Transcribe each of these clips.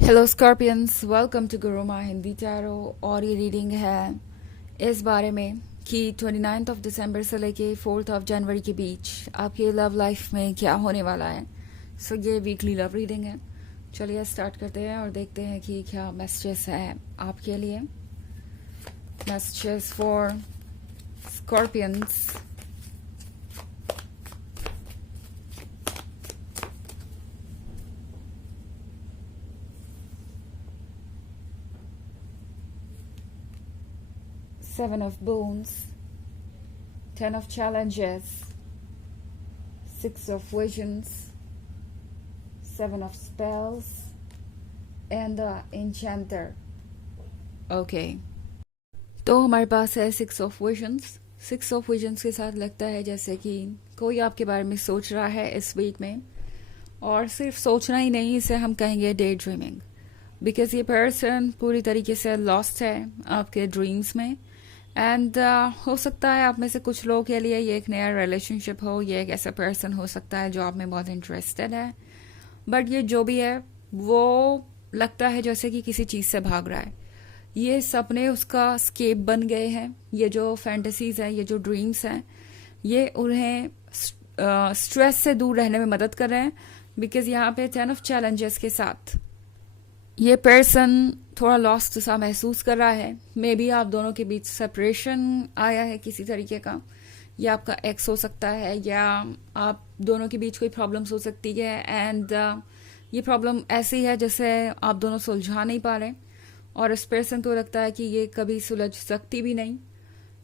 Hello scorpions, welcome to Gurumaa Hindi tarot. और ये reading है इस बारे में कि 29 ऑफ दिसंबर से लेके 4 ऑफ जनवरी के बीच आपके लव लाइफ में क्या होने वाला है। सो ये वीकली लव रीडिंग है। चलिए स्टार्ट करते हैं और देखते हैं कि क्या मैसेजेस है आपके लिए। Messages for scorpions. Seven of Bones, Ten of Challenges, Six of Visions, Seven of Spells, and the Enchanter. Okay. तो हमारे पास है six of visions. Six of visions के साथ लगता है जैसे कि कोई आपके बारे में सोच रहा है इस वीक में, और सिर्फ सोचना ही नहीं, इसे हम कहेंगे डे ड्रीमिंग। बिकॉज ये पर्सन पूरी तरीके से लॉस्ट है आपके ड्रीम्स में। एंड हो सकता है आप में से कुछ लोगों के लिए ये एक नया रिलेशनशिप हो, ये एक ऐसा पर्सन हो सकता है जो आप में बहुत इंटरेस्टेड है। बट ये जो भी है वो लगता है जैसे कि किसी चीज़ से भाग रहा है। ये सपने उसका स्केप बन गए हैं। ये जो फैंटेसीज हैं, ये जो ड्रीम्स हैं, ये उन्हें स्ट्रेस से दूर रहने में मदद कर रहे हैं। बिकॉज यहाँ पे 10 ऑफ चैलेंजेस के साथ ये पर्सन थोड़ा लॉस्ट सा महसूस कर रहा है। मे बी आप दोनों के बीच सेपरेशन आया है किसी तरीके का, या आपका एक्स हो सकता है, या आप दोनों के बीच कोई प्रॉब्लम्स हो सकती है। एंड ये प्रॉब्लम ऐसी है जैसे आप दोनों सुलझा नहीं पा रहे, और इस पर्सन को लगता है कि ये कभी सुलझ सकती भी नहीं।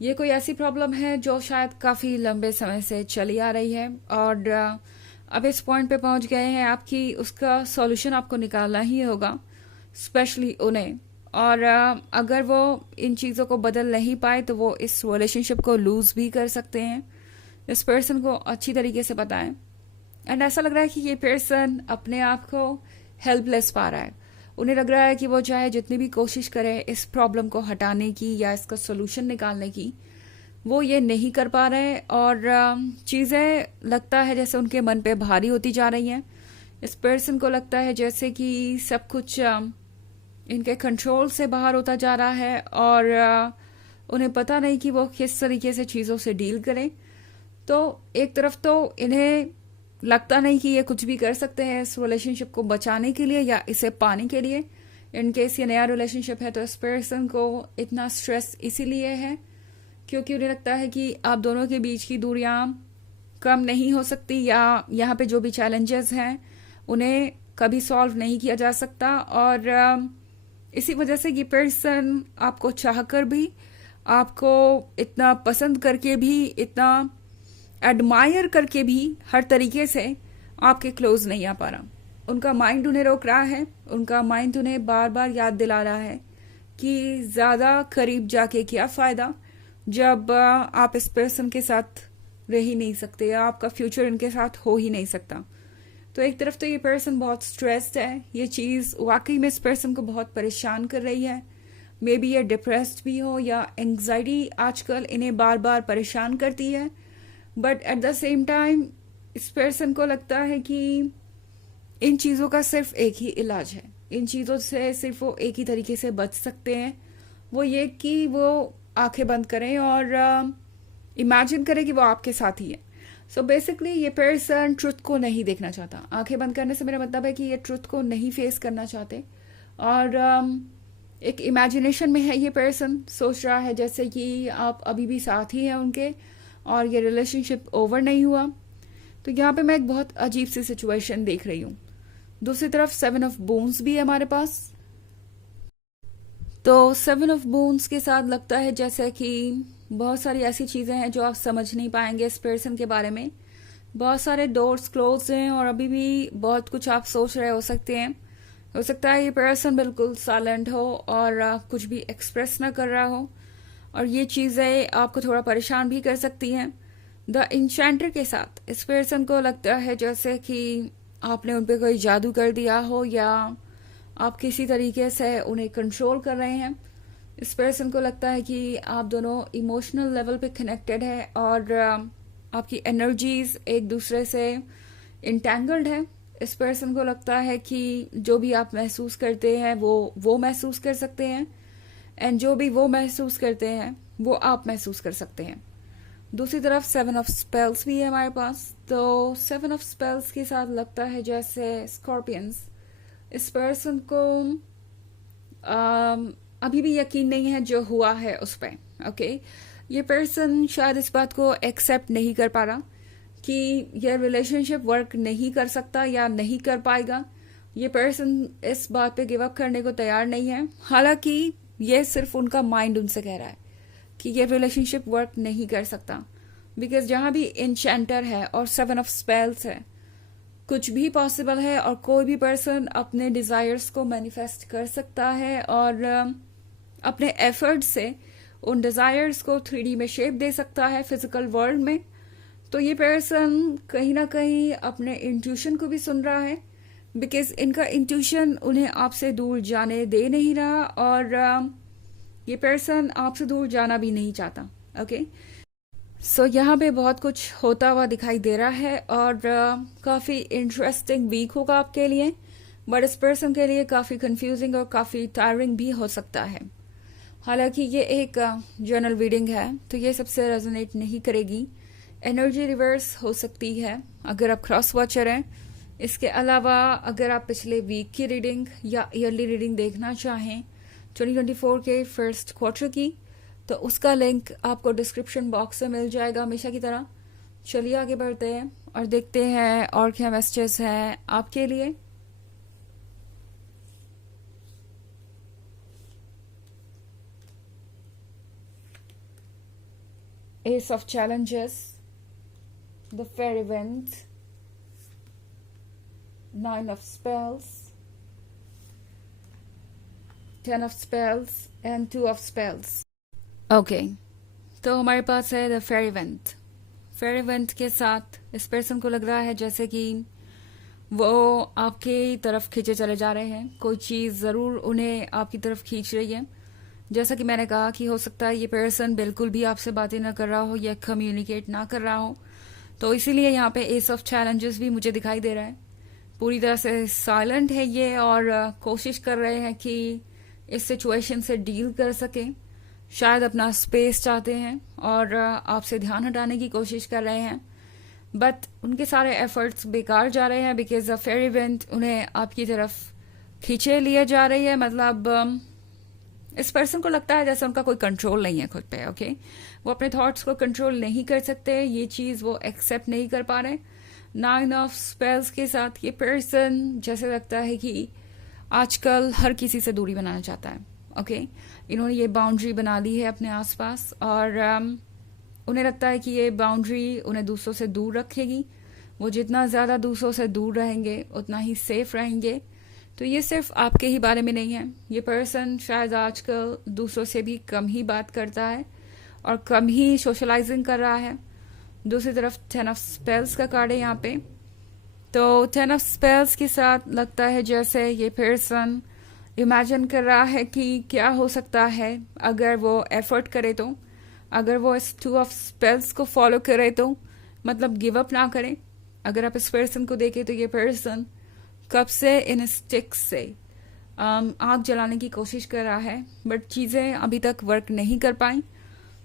ये कोई ऐसी प्रॉब्लम है जो शायद काफ़ी लंबे समय से चली आ रही है, और अब इस पॉइंट पे पहुंच गए हैं आपकी उसका सॉल्यूशन आपको निकालना ही होगा, स्पेशली उन्हें। और अगर वो इन चीज़ों को बदल नहीं पाए तो वो इस रिलेशनशिप को लूज भी कर सकते हैं। इस पर्सन को अच्छी तरीके से पता है। एंड ऐसा लग रहा है कि ये पर्सन अपने आप को हेल्पलेस पा रहा है। उन्हें लग रहा है कि वो चाहे जितनी भी कोशिश करे इस प्रॉब्लम को हटाने की या इसका सोल्यूशन निकालने की, वो ये नहीं कर पा रहे। और चीज़ें लगता है जैसे उनके मन पे भारी होती जा रही हैं। इस पर्सन को लगता है जैसे कि सब कुछ इनके कंट्रोल से बाहर होता जा रहा है, और उन्हें पता नहीं कि वो किस तरीके से चीज़ों से डील करें। तो एक तरफ तो इन्हें लगता नहीं कि ये कुछ भी कर सकते हैं इस रिलेशनशिप को बचाने के लिए या इसे पाने के लिए। इन केस ये नया रिलेशनशिप है तो इस पर्सन को इतना स्ट्रेस इसीलिए है क्योंकि उन्हें लगता है कि आप दोनों के बीच की दूरियां कम नहीं हो सकती, या यहाँ पे जो भी चैलेंजेस हैं उन्हें कभी सॉल्व नहीं किया जा सकता। और इसी वजह से ये पर्सन आपको चाहकर भी, आपको इतना पसंद करके भी, इतना एडमायर करके भी हर तरीके से आपके क्लोज नहीं आ पा रहा। उनका माइंड उन्हें रोक रहा है। उनका माइंड उन्हें बार बार याद दिला रहा है कि ज़्यादा करीब जाके क्या फ़ायदा जब आप इस पर्सन के साथ रह ही नहीं सकते, या आपका फ्यूचर इनके साथ हो ही नहीं सकता। तो एक तरफ तो ये पर्सन बहुत स्ट्रेस्ड है। ये चीज़ वाकई में इस पर्सन को बहुत परेशान कर रही है। मे बी ये डिप्रेस्ड भी हो, या एंग्जाइटी आजकल इन्हें बार बार परेशान करती है। But at the same time इस पर्सन को लगता है कि इन चीज़ों का सिर्फ एक ही इलाज है। इन चीज़ों से सिर्फ वो एक ही तरीके से बच सकते हैं, वो ये कि वो आंखें बंद करें और इमेजिन करें कि वो आपके साथ ही है। सो बेसिकली ये पर्सन ट्रुथ को नहीं देखना चाहता। आंखें बंद करने से मेरा मतलब है कि ये ट्रुथ को नहीं फेस करना चाहते, और एक इमेजिनेशन में है। ये पर्सन सोच रहा है जैसे कि आप अभी भी साथ ही हैं उनके, और ये रिलेशनशिप ओवर नहीं हुआ। तो यहाँ पे मैं एक बहुत अजीब सी सिचुएशन देख रही हूँ। दूसरी तरफ 7 ऑफ बोन्स भी है हमारे पास। तो 7 ऑफ बोन्स के साथ लगता है जैसे कि बहुत सारी ऐसी चीज़ें हैं जो आप समझ नहीं पाएंगे इस पर्सन के बारे में। बहुत सारे डोर्स क्लोज हैं, और अभी भी बहुत कुछ आप सोच रहे हो सकते हैं। हो सकता है ये पर्सन बिल्कुल साइलेंट हो और कुछ भी एक्सप्रेस ना कर रहा हो, और ये चीज़ें आपको थोड़ा परेशान भी कर सकती हैं। द इंचेंटर के साथ इस पर्सन को लगता है जैसे कि आपने उन पर कोई जादू कर दिया हो, या आप किसी तरीके से उन्हें कंट्रोल कर रहे हैं। इस पर्सन को लगता है कि आप दोनों इमोशनल लेवल पे कनेक्टेड है, और आपकी एनर्जीज एक दूसरे से इंटेंगल्ड है। इस पर्सन को लगता है कि जो भी आप महसूस करते हैं वो महसूस कर सकते हैं, एंड जो भी वो महसूस करते हैं वो आप महसूस कर सकते हैं। दूसरी तरफ 7 ऑफ स्पेल्स भी है हमारे पास। तो 7 ऑफ स्पेल्स के साथ लगता है जैसे स्कॉर्पियंस, इस पर्सन को अभी भी यकीन नहीं है जो हुआ है उस पर। ओके, ये पर्सन शायद इस बात को एक्सेप्ट नहीं कर पा रहा कि यह रिलेशनशिप वर्क नहीं कर सकता या नहीं कर पाएगा। ये पर्सन इस बात पे गिव अप करने को तैयार नहीं है, हालांकि ये सिर्फ उनका माइंड उनसे कह रहा है कि ये रिलेशनशिप वर्क नहीं कर सकता, बिकॉज जहां भी इंचेंटर है और 7 ऑफ स्पेल्स है, कुछ भी पॉसिबल है और कोई भी पर्सन अपने डिजायर्स को मैनिफेस्ट कर सकता है और अपने एफर्ट से उन डिजायर्स को 3D में शेप दे सकता है फिजिकल वर्ल्ड में। तो ये पर्सन कहीं ना कहीं अपने इंट्यूशन को भी सुन रहा है, बिकॉज इनका इंट्यूशन उन्हें आपसे दूर जाने दे नहीं रहा और ये पर्सन आपसे दूर जाना भी नहीं चाहता। ओके, सो यहाँ पे बहुत कुछ होता हुआ दिखाई दे रहा है और काफ़ी इंटरेस्टिंग वीक होगा आपके लिए, बट इस पर्सन के लिए काफ़ी कंफ्यूजिंग और काफ़ी टायरिंग भी हो सकता है। हालांकि ये एक जर्नल रीडिंग है तो ये सबसे रेजोनेट नहीं करेगी, एनर्जी रिवर्स हो सकती है अगर आप क्रॉस वॉचर हैं। इसके अलावा अगर आप पिछले वीक की रीडिंग या ईयरली रीडिंग देखना चाहें 2024 के फर्स्ट क्वार्टर की, तो उसका लिंक आपको डिस्क्रिप्शन बॉक्स में मिल जाएगा हमेशा की तरह। चलिए आगे बढ़ते हैं और देखते हैं और क्या मैसेजेस हैं आपके लिए। Ace of Challenges, the Fairy Wind, 9 of Spells, 10 of Spells and 2 of Spells. Okay, तो हमारे पास है the fairy went. Fairy went के साथ इस पर्सन को लग रहा है जैसे कि वो आपके तरफ खींचे चले जा रहे हैं, कोई चीज़ ज़रूर उन्हें आपकी तरफ खींच रही है। जैसा कि मैंने कहा कि हो सकता है ये पर्सन बिल्कुल भी आपसे बातें ना कर रहा हो या कम्युनिकेट ना कर रहा हो, तो इसीलिए यहाँ पे एस ऑफ चैलेंजेस भी मुझे दिखाई दे रहा है। पूरी तरह से साइलेंट है ये और कोशिश कर रहे हैं कि इस सिचुएशन से डील कर सकें, शायद अपना स्पेस चाहते हैं और आपसे ध्यान हटाने की कोशिश कर रहे हैं, बट उनके सारे एफर्ट्स बेकार जा रहे हैं बिकॉज फेरी इवेंट उन्हें आपकी तरफ खींचे लिए जा रही है। मतलब इस पर्सन को लगता है जैसे उनका कोई कंट्रोल नहीं है खुद पे। ओके, वो अपने थॉट्स को कंट्रोल नहीं कर सकते, ये चीज़ वो एक्सेप्ट नहीं कर पा रहे। 9 ऑफ स्पेल्स के साथ ये पर्सन जैसे लगता है कि आजकल हर किसी से दूरी बनाना चाहता है। ओके, इन्होंने ये बाउंड्री बना ली है अपने आसपास और उन्हें लगता है कि ये बाउंड्री उन्हें दूसरों से दूर रखेगी। वो जितना ज़्यादा दूसरों से दूर रहेंगे उतना ही सेफ रहेंगे। तो ये सिर्फ आपके ही बारे में नहीं है, ये पर्सन शायद आजकल दूसरों से भी कम ही बात करता है और कम ही सोशलाइजिंग कर रहा है। दूसरी तरफ 10 ऑफ स्पेल्स का कार्ड है यहाँ पे। तो 10 ऑफ स्पेल्स के साथ लगता है जैसे ये पर्सन इमेजिन कर रहा है कि क्या हो सकता है अगर वो एफर्ट करे, तो अगर वो इस 2 ऑफ स्पेल्स को फॉलो करे तो मतलब गिव अप ना करें। अगर आप इस पर्सन को देखें तो ये पर्सन कब से इन स्टिक्स से आग जलाने की कोशिश कर रहा है, बट चीज़ें अभी तक वर्क नहीं कर पाई।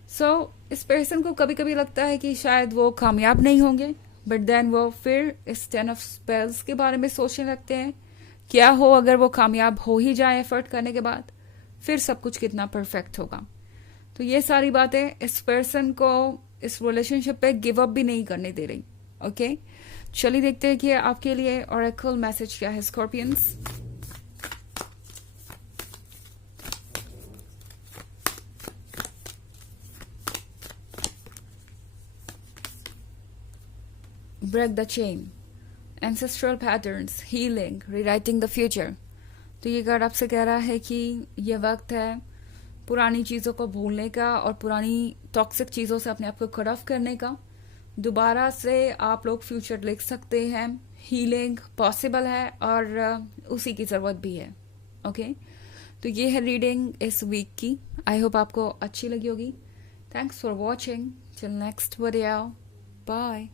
सो इस पर्सन को कभी कभी लगता है कि शायद वो कामयाब नहीं होंगे, बट देन वो फिर इस 10 ऑफ स्पेल्स के बारे में सोचने लगते हैं क्या हो अगर वो कामयाब हो ही जाए एफर्ट करने के बाद, फिर सब कुछ कितना परफेक्ट होगा। तो ये सारी बातें इस पर्सन को इस रिलेशनशिप पे गिव अप भी नहीं करने दे रही। ओके, चलिए देखते हैं कि आपके लिए ऑरेकल मैसेज क्या है scorpions. Break the chain, ancestral patterns, healing, rewriting the future. तो ये कार्ड आपसे कह रहा है कि ये वक्त है पुरानी चीज़ों को भूलने का और पुरानी टॉक्सिक चीज़ों से अपने आप को कट ऑफ करने का। दोबारा से आप लोग फ्यूचर लिख सकते हैं, हीलिंग पॉसिबल है और उसी की ज़रूरत भी है। ओके, तो ये है रीडिंग इस वीक की। आई होप आपको अच्छी लगी होगी। Thanks for watching, till next video, bye.